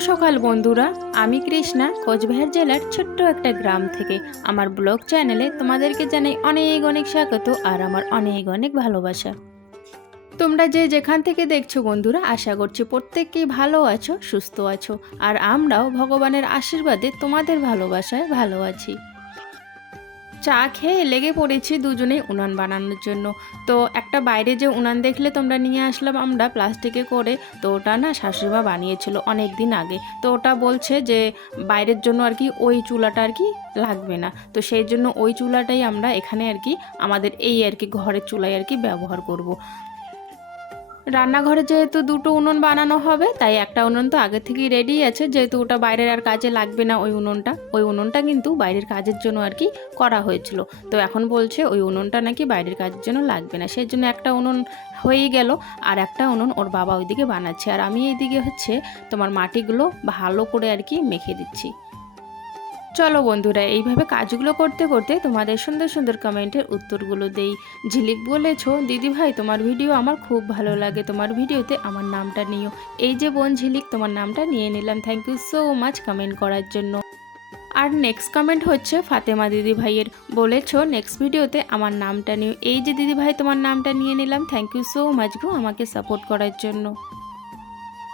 সকাল বন্ধুরা। আমি কৃষ্ণা, কোচবিহার জেলার ছোট্ট একটা গ্রাম থেকে। আমার ব্লগ চ্যানেলে তোমাদেরকে জানাই অনেক অনেক স্বাগত আর আমার অনেক অনেক ভালোবাসা। তোমরা যে যেখান থেকে দেখছ বন্ধুরা, আশা করছি প্রত্যেককেই ভালো আছো, সুস্থ আছো। আর আমরাও ভগবানের আশীর্বাদে তোমাদের ভালোবাসায় ভালো আছি। চা খেয়ে লেগে পড়েছি দুজনেই উনান বানানোর জন্য। তো একটা বাইরে যে উনান দেখলে তোমরা নিয়ে আসলাম আমরা প্লাস্টিকে করে, তো ওটা না শাশুড়িমা বানিয়েছিল অনেক দিন আগে। তো ওটা বলছে যে বাইরের জন্য আর কি ওই চুলাটা আর কি লাগবে না। তো সেই জন্য ওই চুলাটাই আমরা এখানে আর কি আমাদের এই আর কি ঘরের চুলায় আর কি ব্যবহার করব। রান্নাঘরে যেহেতু দুটো উনুন বানানো হবে, তাই একটা উনুন তো আগে থেকেই রেডি আছে। যেহেতু ওটা বাইরের আর কাজে লাগবে না ওই উনুনটা। ওই উনুনটা কিন্তু বাইরের কাজের জন্য আর কি করা হয়েছিল। তো এখন বলছে ওই উনুনটা নাকি বাইরের কাজের জন্য লাগবে না। সেই জন্য একটা উনুন হয়েই গেল, আর একটা উনুন ওর বাবা ওইদিকে বানাচ্ছে। আর আমি এইদিকে হচ্ছে তোমার মাটিগুলো ভালো করে আর কি মেখে দিচ্ছি। চলো বন্ধুরা, এইভাবে কাজগুলো করতে করতে তোমাদের সুন্দর সুন্দর কমেন্টের উত্তরগুলো দেই। ঝিলিক বলেছ দিদি ভাই তোমার ভিডিও আমার খুব ভালো লাগে, তোমার ভিডিওতে আমার নামটা নিও। এই যে বোন ঝিলিক, তোমার নামটা নিয়ে নিলাম। Thank you so much comment করার জন্য। আর নেক্সট কমেন্ট হচ্ছে ফাতেমা দিদি ভাইয়ের বলেছ নেক্সট ভিডিওতে আমার নামটা নিও। এই যে দিদি ভাই তোমার নামটা নিয়ে নিলাম। থ্যাংক ইউ সো মাচ গো, আমাকে সাপোর্ট করার জন্য।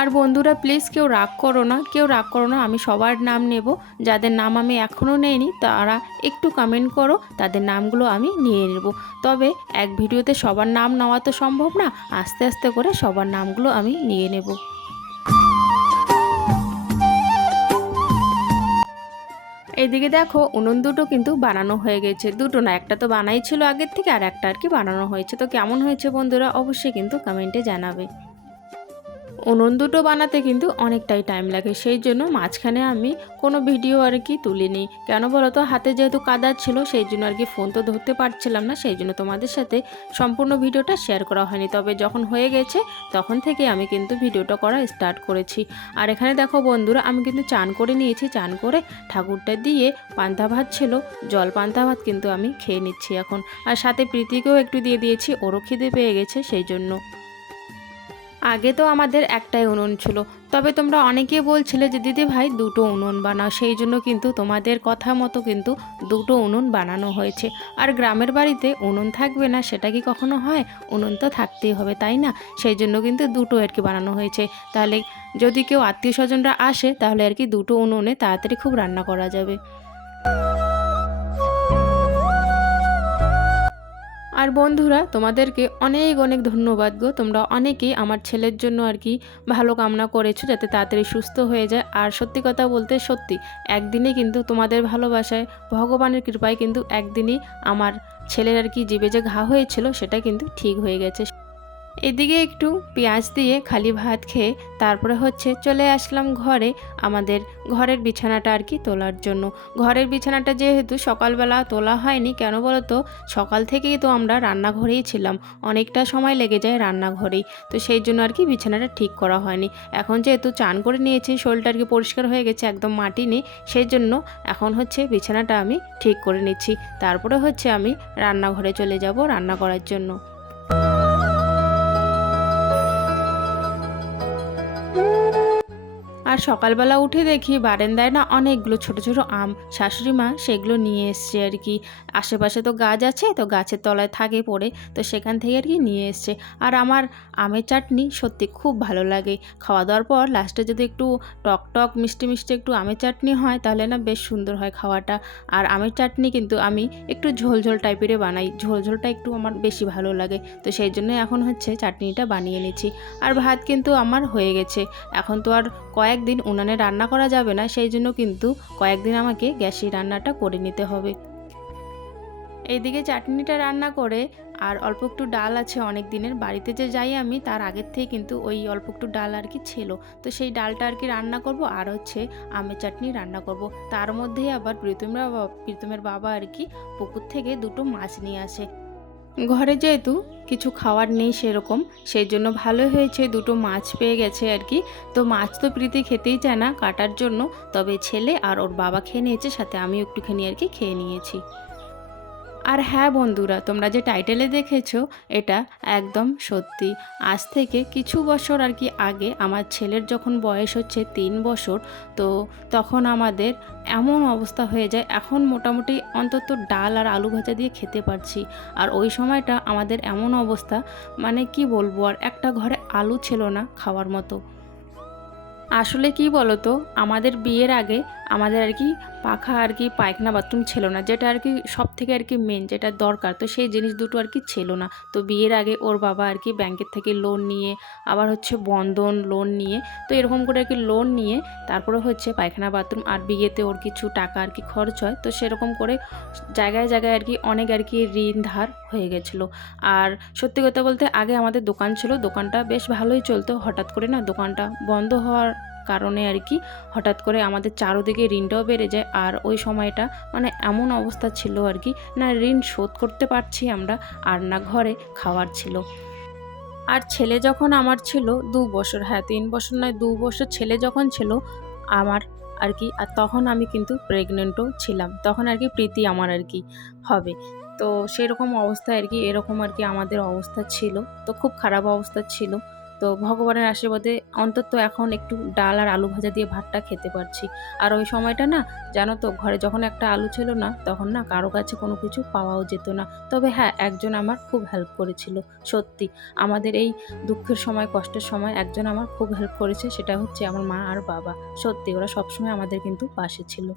আর বন্ধুরা প্লিজ কেউ রাগ করো না, কেউ রাগ করো না, আমি সবার নাম নেব। যাদের নাম আমি এখনও নেইনি, তারা একটু কমেন্ট করো, তাদের নামগুলো আমি নিয়ে নেব। তবে এক ভিডিওতে সবার নাম নেওয়া তো সম্ভব না, আস্তে আস্তে করে সবার নামগুলো আমি নিয়ে নেব। এইদিকে দেখো, উনুন দুটো কিন্তু বানানো হয়ে গেছে। দুটো না, একটা তো বানাই ছিল আগের থেকে, আর একটা আর কি বানানো হয়েছে। তো কেমন হয়েছে বন্ধুরা, অবশ্যই কিন্তু কমেন্টে জানাবে। উনুন দুটো বানাতে কিন্তু অনেকটাই টাইম লাগে। সেই জন্য মাঝখানে আমি কোনো ভিডিও আর কি তুলিনি। কেন বলো তো হাতে যেহেতু কাদা ছিল, সেই জন্য আর কি ফোন তো ধরতে পারছিলাম না। সেই জন্য তোমাদের সাথে সম্পূর্ণ ভিডিওটা শেয়ার করা হয়নি। তবে যখন হয়ে গেছে, তখন থেকে আমি কিন্তু ভিডিওটা করা স্টার্ট করেছি। আর এখানে দেখো বন্ধুরা, আমি কিন্তু চান করে নিয়েছি। চান করে ঠাকুরটা দিয়ে পান্তা ভাত ছিল, জল পান্তা ভাত কিন্তু আমি খেয়ে নিচ্ছি এখন। আর সাথে প্রীতিকেও একটু দিয়ে দিয়েছি খিদে পেয়ে গেছে, সেই জন্য। আগে তো আমাদের একটাই উনুন ছিল। তবে তোমরা অনেকে বলছিলে যে, দিদি ভাই, দুটো উনুন বানাও। সেই জন্য কিন্তু তোমাদের কথা মতো কিন্তু দুটো উনুন বানানো হয়েছে। আর গ্রামের বাড়িতে উনুন থাকবে না, সেটা কি কখনো হয়? উনুন তো থাকতেই হবে, তাই না? সেই জন্য কিন্তু দুটো আর কি বানানো হয়েছে। তাহলে যদি কেউ আত্মীয় স্বজনরা আসে, তাহলে আর কি দুটো উনুনে তাড়াতাড়ি খুব রান্না করা যাবে। আর বন্ধুরা, তোমাদেরকে অনেক অনেক ধন্যবাদ গো। তোমরা অনেকেই আমার ছেলের জন্য আর কি ভালো কামনা করেছ যাতে তাড়াতাড়ি সুস্থ হয়ে যায়। আর সত্যি কথা বলতে সত্যি, একদিনে কিন্তু তোমাদের ভালোবাসায়, ভগবানের কৃপায় কিন্তু একদিনই আমার ছেলের আর কি জীবে যে ঘা হয়েছিল, সেটা কিন্তু ঠিক হয়ে গেছে। এদিকে একটু পেঁয়াজ দিয়ে খালি ভাত খেয়ে তারপরে হচ্ছে চলে আসলাম ঘরে আমাদের ঘরের বিছানাটা আর কি তোলার জন্য। ঘরের বিছানাটা যেহেতু সকালবেলা তোলা হয়নি, কেন বলো তো সকাল থেকেই তো আমরা রান্নাঘরেই ছিলাম। অনেকটা সময় লেগে যায় রান্নাঘরেই, তো সেই জন্য আর কি বিছানাটা ঠিক করা হয়নি। এখন যেহেতু চান করে নিয়েছি, শরীরটা আর কি পরিষ্কার হয়ে গেছে, একদম মাটি নেই, সেই জন্য এখন হচ্ছে বিছানাটা আমি ঠিক করে নিচ্ছি। তারপরে হচ্ছে আমি রান্নাঘরে চলে যাব রান্না করার জন্য। আর সকালবেলা উঠে দেখি বারেন্দায় না অনেকগুলো ছোট ছোট আম। শাশুড়ি মা সেগুলো নিয়ে এসছে আর কি। আশেপাশে তো গাছ আছে, তো গাছের তলায় থাকে পড়ে, তো সেখান থেকে আর কি নিয়ে এসছে। আর আমার আমের চাটনি সত্যি খুব ভালো লাগে। খাওয়া দাওয়ার পর লাস্টে যদি একটু টক টক, মিষ্টি মিষ্টি একটু আমের চাটনি হয়, তাহলে না বেশ সুন্দর হয় খাওয়াটা। আর আমের চাটনি কিন্তু আমি একটু ঝোল ঝোল টাইপের বানাই। ঝোল ঝোলটা একটু আমার বেশি ভালো লাগে। তো সেই জন্য এখন হচ্ছে চাটনিটা বানিয়ে নিচ্ছি। আর ভাত কিন্তু আমার হয়ে গেছে। এখন তো আর কয়েকদিন উনানে রান্না করা যাবে না, সেই জন্য কিন্তু কয়েকদিন আমাকে গ্যাসে রান্নাটা করে নিতে হবে। এইদিকে চাটনিটা রান্না করে আর অল্প একটু ডাল আছে অনেক দিনের বাড়িতে যে যাই আমি তার আগের থেকে কিন্তু ওই অল্প একটু ডাল আর কি ছিল। তো সেই ডালটা আর কি রান্না করব আর হচ্ছে আমের চাটনি রান্না করব। তার মধ্যেই আবার প্রীতমের প্রীতমের বাবা আর কি পুকুর থেকে দুটো মাছ নিয়ে আসে। ঘরে যেহেতু কিছু খাওয়ার নেই সেরকম, সেই জন্য ভালো হয়েছে। দুটো মাছ পেয়ে গেছে আর কি। তো মাছ তো প্রীতি খেতেই চায় না কাটার জন্য। তবে ছেলে আর ওর বাবা খেয়ে নিয়েছে, সাথে আমিও একটুখানি আর কি খেয়ে নিয়েছি। আর হ্যাঁ বন্ধুরা, তোমরা যে টাইটেলে দেখেছ, এটা একদম সত্যি। আজ থেকে কিছু বছর আর কি আগে আমার ছেলের যখন বয়স হচ্ছে তিন বছর, তো তখন আমাদের এমন অবস্থা হয়ে যায়, এখন মোটামুটি অন্তত ডাল আর আলু ভাজা দিয়ে খেতে পারছি। আর ওই সময়টা আমাদের এমন অবস্থা মানে কি বলব, আর একটা ঘরে আলু ছিল না খাওয়ার মতো। আসলে কি বলতো, আমাদের বিয়ের আগে আমাদের আর কি পাখা আর কি পায়খানা বাথরুম ছিল না যেটা আর কি সব থেকে আর কি মেন যেটা দরকার তো সেই জিনিস দুটো আর কি ছিল না তো বিয়ের আগে ওর বাবা আর কি ব্যাংকের থেকে লোন নিয়ে আবার হচ্ছে বন্ধন লোন নিয়ে তো এরকম করে আর কি লোন নিয়ে তারপরে হচ্ছে পায়খানা বাথরুম আর বিয়েতে ওর কিছু টাকা আর কি খরচ হয় তো সেরকম করে জায়গায় জায়গায় আর কি অনেক আর কি ঋণ ধার হয়ে গেছিল আর সত্যি কথা বলতে আগে আমাদের দোকান ছিল দোকানটা বেশ ভালোই চলতো হঠাৎ করে না দোকানটা বন্ধ হওয়ার কারণে আর কি হঠাৎ করে আমাদের চারোদিকে ঋণটাও বেড়ে যায়। আর ওই সময়টা মানে এমন অবস্থা ছিল আর কি, না ঋণ শোধ করতে পারছি আমরা, আর না ঘরে খাওয়ার ছিল। আর ছেলে যখন আমার ছিল দু বছর হ্যাঁ তিন বছর নয়, দু বছর ছেলে যখন ছিল আমার আর কি, আর তখন আমি কিন্তু প্রেগনেন্টও ছিলাম। তখন আর কি প্রীতি আমার আর কি হবে। তো সেরকম অবস্থায় আর কি এরকম আর কি আমাদের অবস্থা ছিল। তো খুব খারাপ অবস্থা ছিল। তো ভগবানের আশীর্বাদে অন্তত এখন একটু ডাল আর আলু ভাজা দিয়ে ভাতটা খেতে পারছি। আর ওই সময়টা না, জানো তো, ঘরে যখন একটা আলু ছিল না, তখন না কারও কাছে কোনো কিছু পাওয়াও যেত না। তবে হ্যাঁ একজন আমার খুব হেল্প করেছিল, সত্যি। আমাদের এই দুঃখের সময়, কষ্টের সময় একজন আমার খুব হেল্প করেছে, সেটা হচ্ছে আমার মা আর বাবা। সত্যি, ওরা সবসময় আমাদের কিন্তু পাশে ছিল।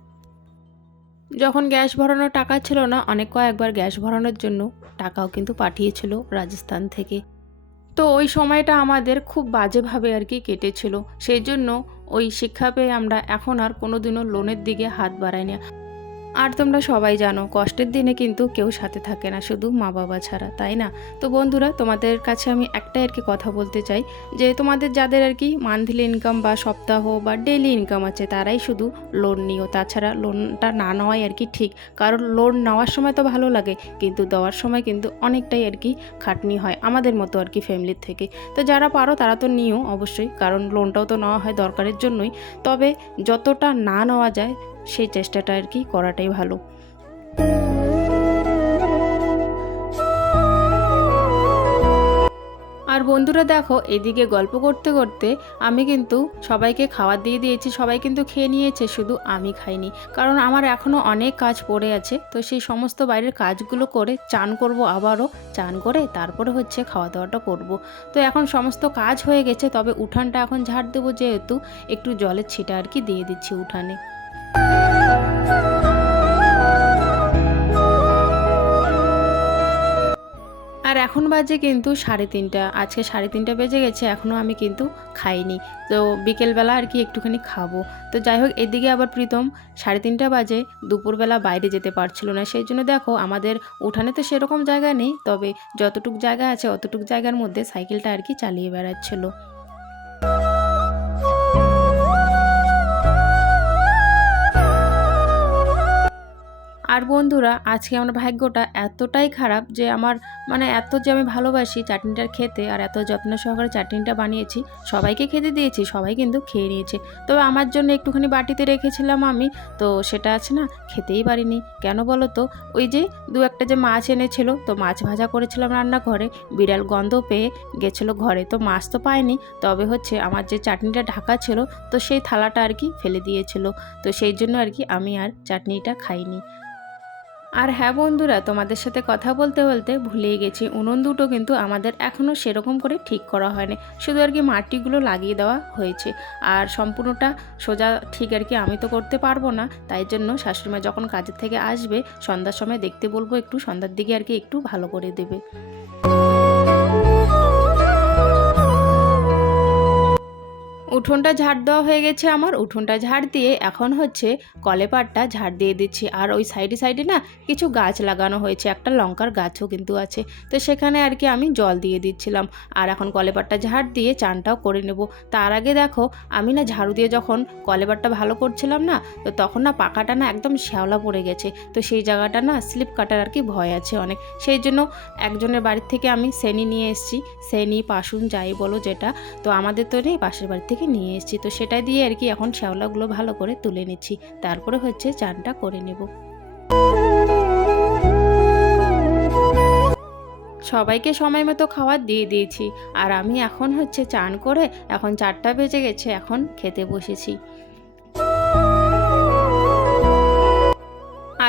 যখন গ্যাস ভরানোর টাকা ছিল না, অনেক কয়েকবার গ্যাস ভরানোর জন্য টাকাও কিন্তু পাঠিয়েছিল রাজস্থান থেকে। তো ওই সময়টা আমাদের খুব বাজেভাবে আর কি কেটেছিল। সেই জন্য ওই শিক্ষা পেয়ে আমরা এখন আর কোনো দিনও লোনের দিকে হাত বাড়াই না আর তোমরা সবাই জানো, কষ্টের দিনে কিন্তু কেউ সাথে থাকে না, শুধু মা বাবা ছাড়া, তাই না? তো বন্ধুরা, তোমাদের কাছে আমি একটাই আর কি কথা বলতে চাই, যে তোমাদের যাদের আর কি মান্থলি ইনকাম বা সপ্তাহ বা ডেলি ইনকাম আছে, তারাই শুধু লোন নিও। তাছাড়া লোনটা না নেওয়াই আর কি ঠিক, কারণ লোন নেওয়ার সময় তো ভালো লাগে, কিন্তু দেওয়ার সময় কিন্তু অনেকটাই আর কি খাটনি হয় আমাদের মতো আর কি ফ্যামিলির থেকে। তো যারা পারো, তারা তো নিও অবশ্যই, কারণ লোনটাও তো নেওয়া হয় দরকারের জন্যই। তবে যতটা না নেওয়া যায় সেই চেষ্টাটা আর কি করাটাই ভালো। আর বন্ধুরা দেখো, এদিকে গল্প করতে করতে আমি কিন্তু সবাইকে খাবার দিয়ে দিয়েছি, সবাই কিন্তু খেয়ে নিয়েছে, শুধু আমি খাইনি। কারণ আমার এখনও অনেক কাজ পড়ে আছে, তো সেই সমস্ত বাইরের কাজগুলো করে চান করব আবারও, চান করে তারপরে হচ্ছে খাওয়া দাওয়াটা করব। তো এখন সমস্ত কাজ হয়ে গেছে, তবে উঠানটা এখন ঝাড় দেবো যেহেতু, একটু জলের ছিটা আর কি দিয়ে দিচ্ছি উঠানে। আর এখন বাজে কিন্তু সাড়ে তিনটা। আজকে সাড়ে তিনটা বেজে গেছে এখনও আমি কিন্তু খাইনি। তো বিকেলবেলা আর কি একটুখানি খাব। তো যাই হোক, এদিকে আবার প্রীতম সাড়ে তিনটা বাজে, দুপুরবেলা বাইরে যেতে পারছিল না। সেই জন্য দেখো, আমাদের উঠানে তো সেরকম জায়গা নেই, তবে যতটুক জায়গা আছে, অতটুক জায়গার মধ্যে সাইকেলটা আর কি চালিয়ে বেড়াচ্ছিলো। আর বন্ধুরা, আজকে আমার ভাগ্যটা এতটাই খারাপ যে আমার মানে এত যে আমি ভালোবাসি চাটনিটার খেতে আর এত যত্ন সহকারে চাটনিটা বানিয়েছি, সবাইকে খেতে দিয়েছি, সবাই কিন্তু খেয়ে নিয়েছে। তবে আমার জন্য একটুখানি বাটিতে রেখেছিলাম আমি, তো সেটা আছে না, খেতেই পারিনি। কেন বলো তো? ওই যে দু একটা যে মাছ এনেছিল, তো মাছ ভাজা করেছিলাম রান্নাঘরে, বিড়াল গন্ধ পেয়ে গেছিল ঘরে, তো মাছ তো পায়নি তবে হচ্ছে আমার যে চাটনিটা ঢাকা ছিল, তো সেই থালাটা আর কি ফেলে দিয়েছিল। তো সেই জন্য আর কি আমি আর চাটনিটা খাইনি। আর হ্যাঁ বন্ধুরা, তোমাদের সাথে কথা বলতে বলতে ভুলেই গেছি। উনুন দুটো কিন্তু আমাদের এখনও সেরকম করে ঠিক করা হয়নি। শুধু আর কি মাটিগুলো লাগিয়ে দেওয়া হয়েছে। আর সম্পূর্ণটা সোজা ঠিক আর কি আমি তো করতে পারব না। তাই জন্য শাশুড়িমা যখন কাজের থেকে আসবে, সন্ধ্যার সময় দেখতে বলব একটু, সন্ধ্যার দিকে আর কি একটু ভালো করে দেবে। উঠোনটা ঝাড় দেওয়া হয়ে গেছে আমার, উঠোনটা ঝাড় দিয়ে এখন হচ্ছে কলেপাটটা ঝাড় দিয়ে দিচ্ছি। আর ওই সাইডে সাইডে না কিছু গাছ লাগানো হয়েছে, একটা লঙ্কার গাছও কিন্তু আছে। তো সেখানে আর কি আমি জল দিয়ে দিচ্ছিলাম। আর এখন কলেপাটটা ঝাড় দিয়ে চানটাও করে নেব। তার আগে দেখো, আমি না ঝাড়ু দিয়ে যখন কলেপাটটা ভালো করছিলাম না, তো তখন না পাকাটা না একদম শ্যাওলা পড়ে গেছে। তো সেই জায়গাটা না স্লিপ কাটার আর কি ভয় আছে অনেক। সেই জন্য একজনের বাড়ির থেকে আমি সেনি নিয়ে এসেছি। সেনি, পাশুন, যাই বলো যেটা। তো আমাদের তো নেই পাশের বাড়ি থেকে নিয়ে এসেছি। তো সেটা দিয়ে আর কি এখন শ্যাওলাগুলো ভালো করে তুলে নিচ্ছি। তারপরে হচ্ছে চানটা করে নেব। সবাইকে সময় মতো খাবার দিয়ে দিয়েছি। আর আমি এখন হচ্ছে চান করে এখন চারটা বেজে গেছে। এখন খেতে বসেছি।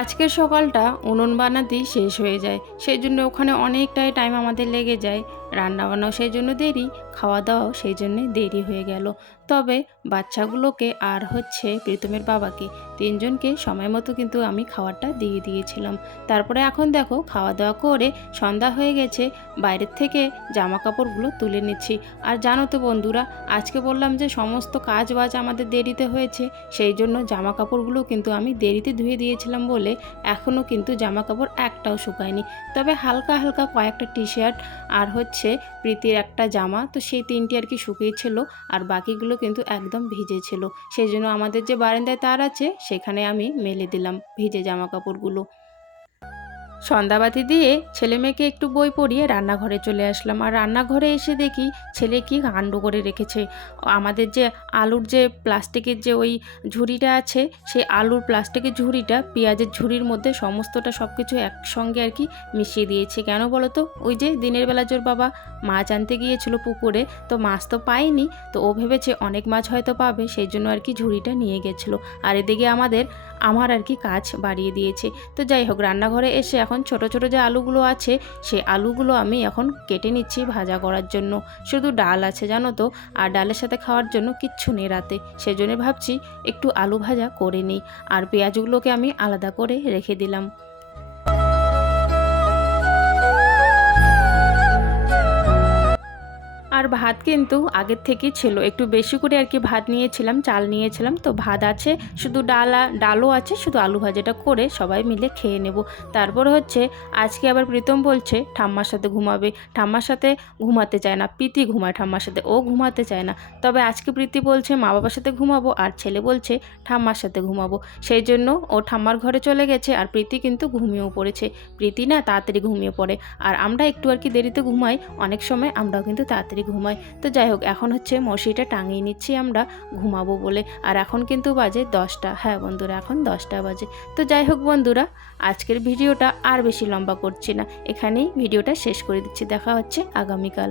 আজকের সকালটা উনুন বানাতেই শেষ হয়ে যায়। সেই জন্য ওখানে অনেকটাই টাইম আমাদের লেগে যায়। রান্না বান্নাও সেই জন্য দেরি খাওয়া দাওয়াও সেই জন্যে দেরি হয়ে গেল। তবে বাচ্চাগুলোকে আর হচ্ছে প্রীতমের বাবাকে তিনজনকে সময় মতো কিন্তু আমি খাবারটা দিয়ে দিয়েছিলাম। তারপরে এখন দেখো খাওয়া দাওয়া করে সন্ধ্যা হয়ে গেছে, বাইরের থেকে জামা কাপড়গুলো তুলে নিচ্ছি। আর জানো তো বন্ধুরা, আজকে বললাম যে সমস্ত কাজ বাজ আমাদের দেরিতে হয়েছে, সেই জন্য জামা কাপড়গুলো কিন্তু আমি দেরিতে ধুয়ে দিয়েছিলাম বলে এখনও কিন্তু জামা কাপড় একটাও শুকায়নি। তবে হালকা হালকা কয়েকটা টি শার্ট আর হচ্ছে প্রীতির একটা জামা, তো সেই তিনটি আর কি শুকিয়েছিল। আর বাকিগুলো কিন্তু একদম ভিজে ছিল। সেই জন্য আমাদের যে বারান্দায় তার আছে, সেখানে আমি মেলে দিলাম ভিজে জামা কাপড়গুলো সন্ধ্যাবাতি দিয়ে ছেলে মেয়েকে একটু বই পড়িয়ে রান্নাঘরে চলে আসলাম। আর রান্নাঘরে এসে দেখি ছেলে কি কাণ্ড করে রেখেছে। আমাদের যে আলুর যে প্লাস্টিকের যে ওই ঝুড়িটা আছে, সেই আলুর প্লাস্টিকের ঝুড়িটা পেঁয়াজের ঝুড়ির মধ্যে সমস্তটা সব কিছু একসঙ্গে আর কি মিশিয়ে দিয়েছে। কেন বলো তো? ওই যে দিনের বেলা জোর বাবা মাছ আনতে গিয়েছিল পুকুরে, তো মাছ তো পায়নি, তো ও ভেবেছে অনেক মাছ হয়তো পাবে, সেই জন্য আর কি ঝুড়িটা নিয়ে গেছিল। আর এদিকে আমাদের, আমার আর কি কাজ বাড়িয়ে দিয়েছে। তো যাই হোক, রান্নাঘরে এসে এখন ছোট ছোট যে আলুগুলো আছে সেই আলুগুলো আমি এখন কেটে নিচ্ছি ভাজা করার জন্য। শুধু ডাল আছে, জানো তো? আর ডালের সাথে খাওয়ার জন্য কিচ্ছু নেই রাতে। সেজন্য ভাবছি একটু আলু ভাজা করে নিই। আর পেঁয়াজগুলোকে আমি আলাদা করে রেখে দিলাম। আর ভাত কিন্তু আগের থেকেই ছিল। একটু বেশি করে আর কি ভাত নিয়েছিলাম, চাল নিয়েছিলাম। তো ভাত আছে, শুধু ডাল ডালও আছে, শুধু আলু ভাজাটা করে সবাই মিলে খেয়ে নেব। তারপর হচ্ছে, আজকে আবার প্রীতম বলছে, ঠাম্মার সাথে ঘুমাবে। ঠাম্মার সাথে ঘুমাতে চায় না, প্রীতি ঘুমায় ঠাম্মার সাথে, ও ঘুমাতে চায় না। তবে আজকে প্রীতি বলছে, মা বাবার সাথে ঘুমাবো আর ছেলে বলছে, ঠাম্মার সাথে ঘুমাবো। সেই জন্য ও ঠাম্মার ঘরে চলে গেছে আর প্রীতি কিন্তু ঘুমিয়েও পড়েছে। প্রীতি না তাড়াতাড়ি ঘুমিয়ে পড়ে। আর আমরা একটু আর কি দেরিতে ঘুমাই, অনেক সময় আমরাও কিন্তু তাড়াতাড়ি ঘুমাই তো যাই হোক, এখন হচ্ছে মশিটা টাঙিয়ে নিচ্ছি আমরা, ঘুমাবো বলে। আর এখন কিন্তু বাজে দশটা। হ্যাঁ বন্ধুরা, এখন দশটা বাজে। তো যাই হোক বন্ধুরা, আজকের ভিডিওটা আর বেশি লম্বা করছি না। এখানেই ভিডিওটা শেষ করে দিচ্ছি। দেখা হচ্ছে আগামীকাল।